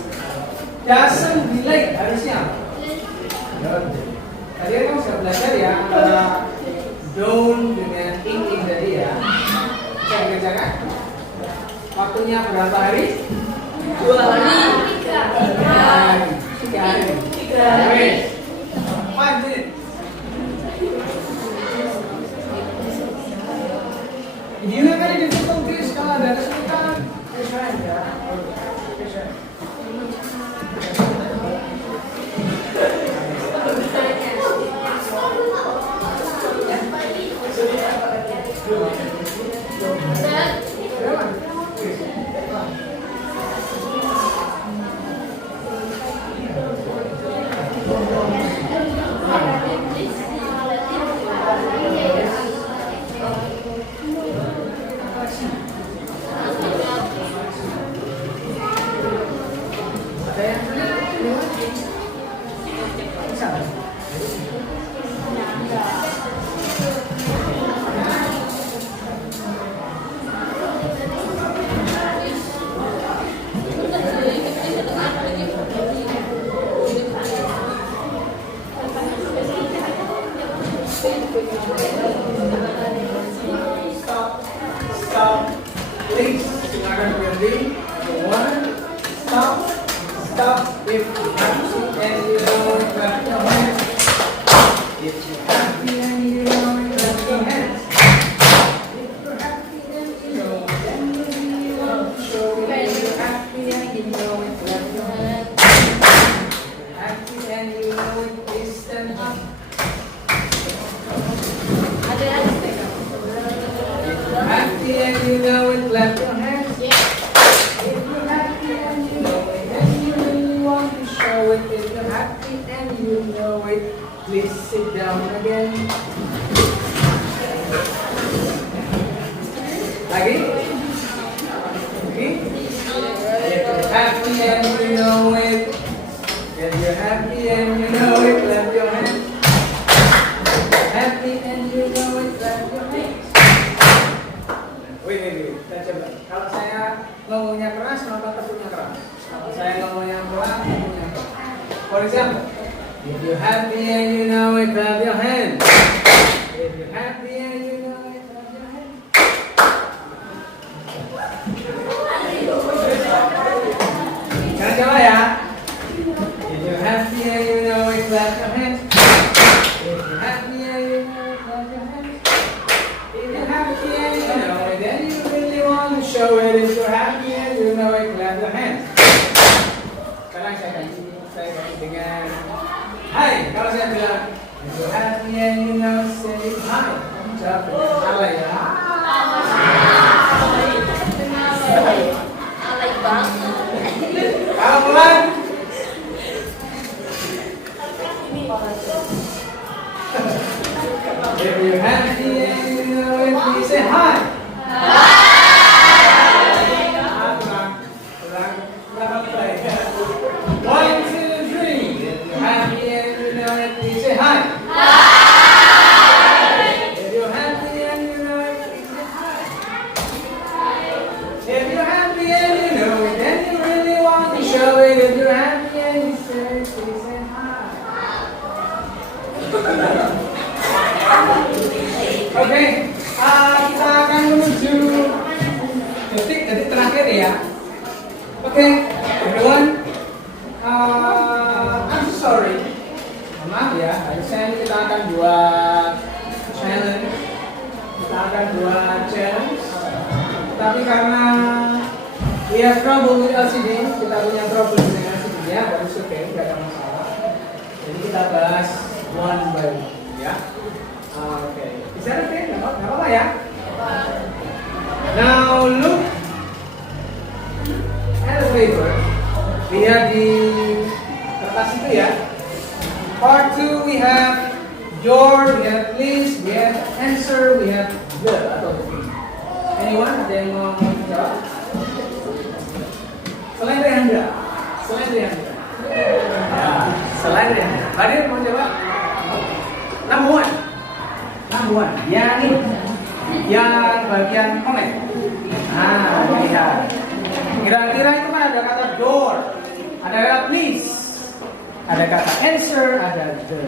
doesn't delay, harusnya. Tadi kan kamu sudah belajar ya antara don't dengan in tadi ya. Saya kerjakan. Waktunya berapa hari? 2 hari. 3 hari. 3 hari. 5 menit. If you have any difficulties, kalau ada kesulitan, raise your hand ya. Raise your hand. Stop. Please. Silakan berhenti. One. Stop. Stop. If you have to and you know it, clap your hands. If you're happy and you know it, clap your hands. If you're happy and you know it, then you really want to show it. If you're happy and you know it, clap your hands. If you're happy and you know it, please stand up. Happy and you know it, clap your hands. If you're happy and you know it, and you really want to show it. If you're happy and you know it, please sit down again. Lagi? Lagi? If you're happy and you know it, if you're happy and you know it, clap your hands. Happy and you know it, clap your hands. Wait. Kita coba. Kalau saya ngomongnya keras, maka tepuknya keras. Kalau saya ngomongnya pelan, tepuknya keras. For example, if you're happy and you know it, clap your hands. If you're happy and you know it, clap your hands. Jangan coba ya. If you're happy and you know it, clap your hands. If you're happy and you know it, clap your hands. If you're happy and you know it, then you really want to show it. If you're happy and you know it, clap your hands. Sekarang saya ganti dengan Hai. Kalau saya bilang if you're happy and you know, say hi. Jawab dengan salah ya. Alay banget. Kalau pelan. If you're happy and you know it, please say hi. One, two, three. If you're happy and you know it, please say hi. If you're happy and you know it, please say hi. If you're happy and you know it, then you really want to show it. If you're happy and you say, please say hi. Oke, kita akan menuju detik terakhir ya. Oke, everyone, I'm sorry. Maaf ya, harusnya ini kita akan buat challenge. Tapi karena we have trouble with LCD, kita punya trouble dengan LCD ya, baru oke, nggak ada masalah. Jadi kita bahas one by one ya. Oke, bisa oke, nggak apa-apa ya. Now look favor. Lihat di kertas itu ya. Part 2 we have your, we have please, we have answer, we have the atau the. Anyone? Ada yang mau jawab? Selain dari Anda. Selain dari Anda. Ya, selain dari Anda. Hadir mau jawab? Number one. Yang ini. Yang bagian komen. Nah, lihat. Kira-kira itu kan ada kata door, ada kata please, ada kata answer, ada the.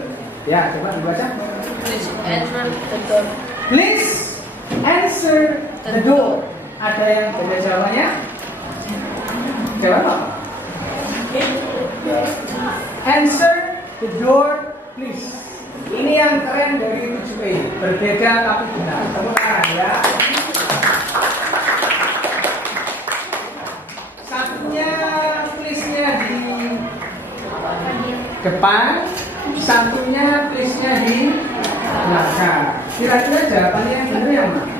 Ya, coba dibaca. Please answer the door. Please answer the door. Ada yang beda jawabannya? Jawab apa? Answer the door, please. Ini yang keren dari 7A. Berbeda tapi benar. Tepuk tangan ya. Satunya please-nya di depan, satunya please-nya di belakang. Kira-kira jawabannya yang benar yang mana?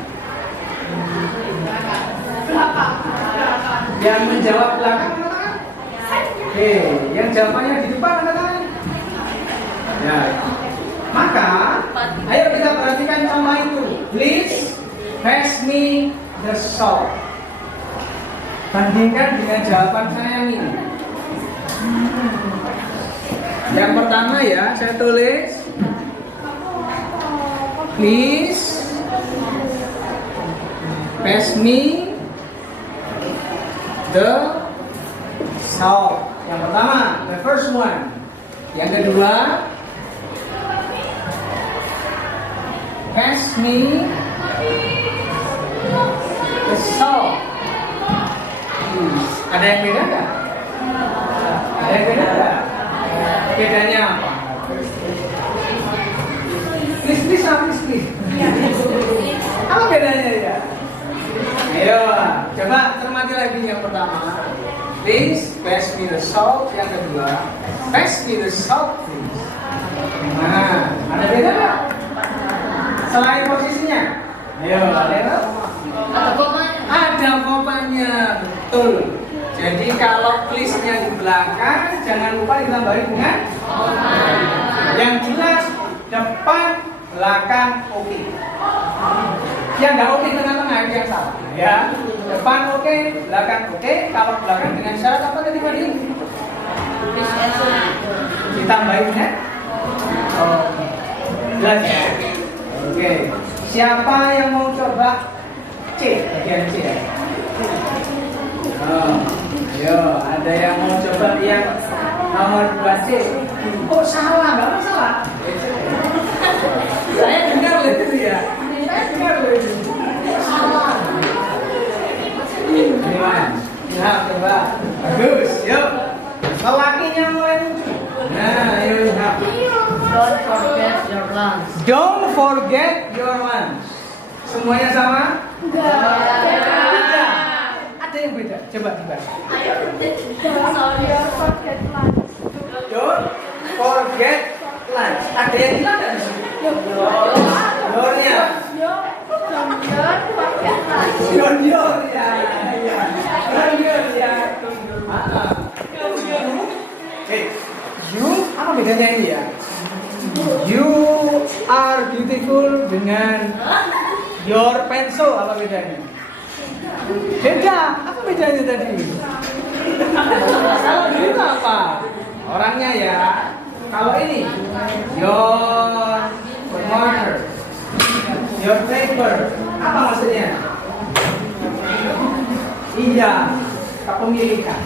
Yang menjawab belakang katakan? Oke, yang jawabannya di depan katakan? Ya. Maka, ayo kita perhatikan contoh itu. Please pass me the salt. Bandingkan dengan jawaban saya yang ini. Yang pertama ya, saya tulis. Please pass me the salt. Yang pertama, the first one. Yang kedua, pass me the salt. Ada yang beda nggak? Ada yang beda nggak? Bedanya apa? Please, apa bedanya ya? Ayo, coba cermati lagi yang pertama. Please, pass me the salt. Yang kedua, pass me the salt, please. Nah, ada beda nggak? Selain posisinya, ayo, ada Ada komanya, betul. Jadi kalau please-nya di belakang, jangan lupa ditambahin dengan yang jelas depan, belakang, oke. Yang nggak oke tengah-tengah itu yang salah, ya. Depan oke, belakang oke. Kalau belakang dengan syarat apa tadi Pak? Ditambahin ya? Oke. Jelas ya? Oke. Siapa yang mau coba C, bagian C ya? Oh, ayo, ada yang mau coba yang nomor 2C? Oh salah, nggak masalah. Saya dengar loh itu ya. Saya dengar loh itu. Salah. Gimana? Ya, coba. Bagus, yuk. Lelakinya mulai muncul. Nah, ayo lihat. Don't forget your lunch. Don't forget your lunch. Semuanya sama? Tidak. Ada yang beda. Coba dibaca. Don't forget lunch. Ada yang hilang nggak di sini? Yornya. Yor ya. Yor ya. You apa bedanya ini ya? You are beautiful dengan your pencil apa bedanya? Beda. Apa bedanya tadi? Kalau itu apa? Orangnya ya. Kalau ini your marker, your paper. Apa maksudnya? Iya, kepemilikan.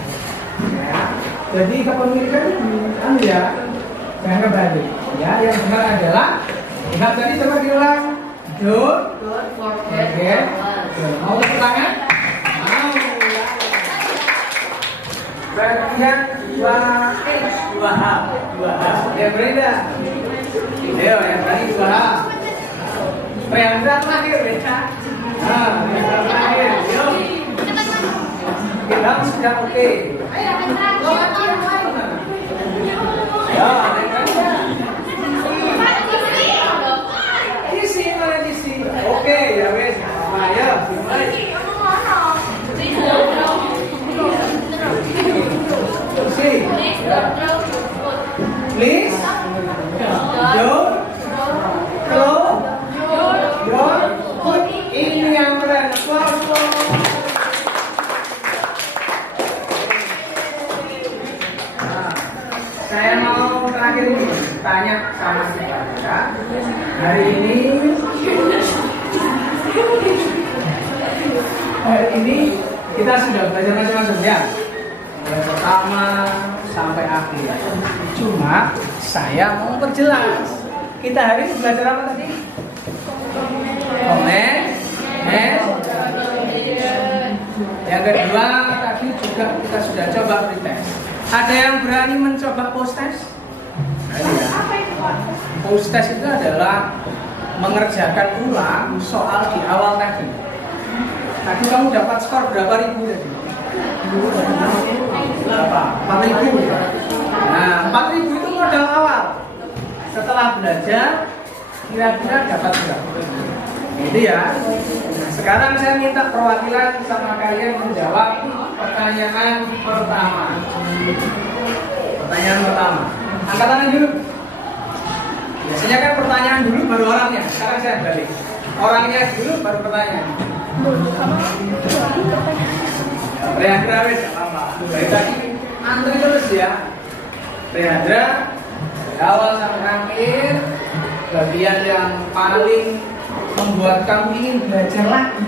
Ya. Jadi kepemilikan ya, jangan kebalik. Ya, yang benar adalah ingat tadi coba diulang. Don't forget. Mau tepuk tangan? Mau. Bagian 2H. Ya berbeda. Ayo, yang tadi 2H. Yang terakhir beda. Nah, yang terakhir. Yuk. Kita sudah oke. Ayo, yang lain. Ya, yang lain. Isi. Oke, ya wes. Ayo, dimulai. terakhir ini tanya sama kita ya. Hari ini kita sudah belajar macam-macam ya. Mulai pertama sampai akhir. Cuma saya mau perjelas. Kita hari ini belajar apa tadi? Komen. Yang kedua tadi juga kita sudah coba pretest. Ada yang berani mencoba post test? Post test itu adalah mengerjakan ulang soal di awal tadi. Tadi kamu dapat skor berapa ribu tadi? Berapa? 4.000. Nah, 4.000 itu modal awal. Setelah belajar, kira-kira dapat berapa? Gitu ya. Nah, sekarang saya minta perwakilan sama kalian menjawab pertanyaan pertama. Pertanyaan pertama. Angkat tangan dulu. Biasanya kan pertanyaan dulu baru orangnya. Sekarang saya balik. Orangnya dulu baru pertanyaan. Rehandra wes apa? Dari tadi antri terus ya. Rehandra dari awal sampai akhir bagian yang paling membuat kamu ingin belajar lagi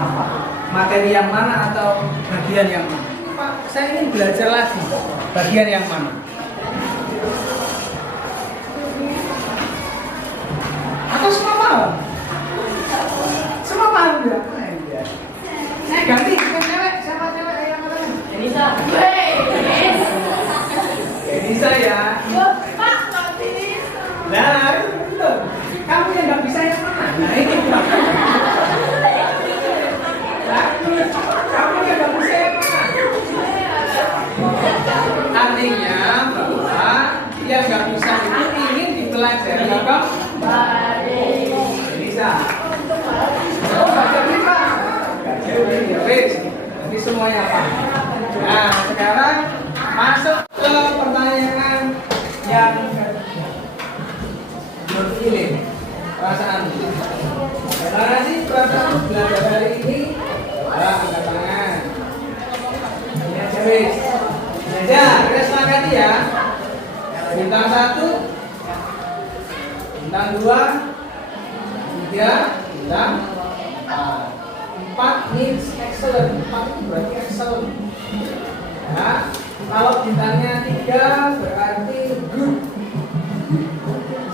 apa? Materi yang mana atau bagian yang mana? Pak, saya ingin belajar lagi. Bagian yang mana? Atau semua paham? Semua paham ya? Saya ganti, bukan cewek. Siapa cewek yang mana? Denisa. Denisa ya. Pak, nggak bisa. Nah, itu. Kamu yang nggak bisa yang mana? Nah, ini. Kamu yang nggak bisa yang mana? Artinya bahwa yang nggak bisa itu ingin dipelajari kembali. Bisa. Oh, jadi Pak. Jadi ini semuanya Pak. Nah, sekarang masuk ke pertanyaan yang ini perasaan. Gimana sih perasaan belajar hari ini? Angkat tangan. Ini aja wis. Ini aja, kita sepakati ya. Bintang 1, bintang 2, 3, bintang 4 needs excellent. 4 itu berarti excellent. Ya, kalau bintangnya 3 berarti good.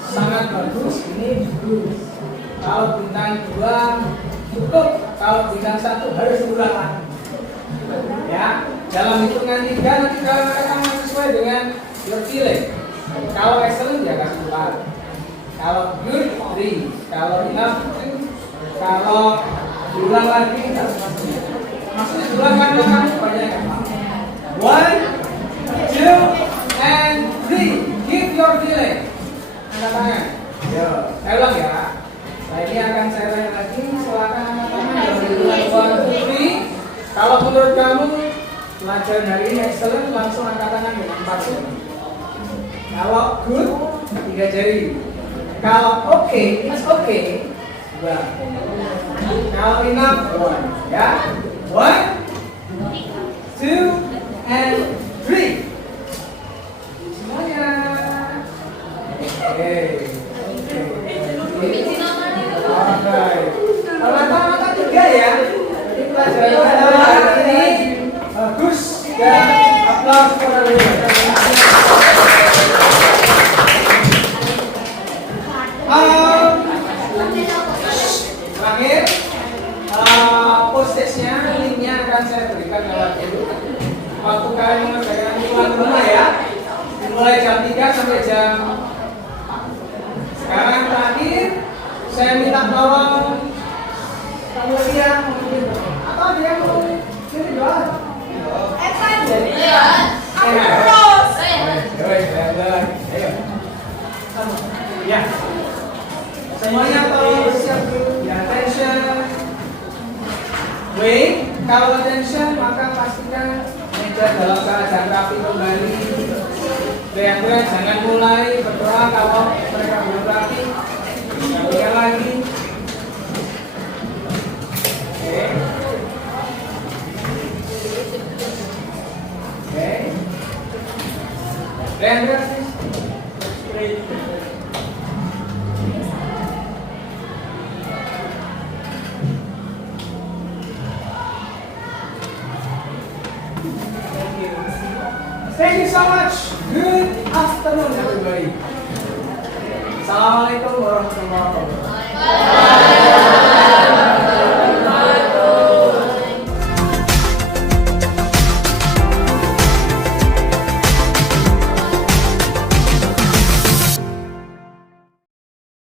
Sangat bagus, ini good. Kalau bintang 2 cukup, kalau bintang 1 harus diulang lagi. Ya, dalam hitungan 3 nanti kalau kamu sesuai dengan your feeling. Kalau excellent ya kasih 4. Kalau good 3. Kalau enough 2. Kalau diulang lagi kita maksudnya diulang lagi kamu banyak yang 1, 2, and 3. Give your feeling. Angkat tangan. Yo, saya ulang ya. Nah, ini akan saya tanya lagi. Silakan angkat tangan. Dari 1, 2, 3. Kalau menurut kamu pelajaran hari ini excellent, langsung angkat tangan dengan 4 jari. Kalau good, 3 jari. Kalau okay, it's okay, 2. Kalau enough, 1. Ya, 1, 2, and 3. Semuanya. Oke. Alright. Kalau 3 ya. Jadi pelajaran hari ini bagus dan aplaus kepada beliau. Terakhir, post-testnya, linknya akan saya berikan lewat itu. Waktu kalian mengerjakan tuan rumah ya, dimulai jam 3 sampai jam 4. Sekarang terakhir, saya minta tolong kamu lagi ya, atau ada yang mau jadi jualan? Jadi terus. Ayo. Ya. Semuanya tolong siap dulu. Ya, attention. Wait, kalau attention maka pastikan meja dalam keadaan rapi kembali. Teriak-teriak jangan mulai berdoa kalau mereka belum rapi. Sekali lagi. Oke. Oke. Leandra, please. Straight. Thank you so much. Good afternoon, everybody. Assalamualaikum warahmatullahi wabarakatuh.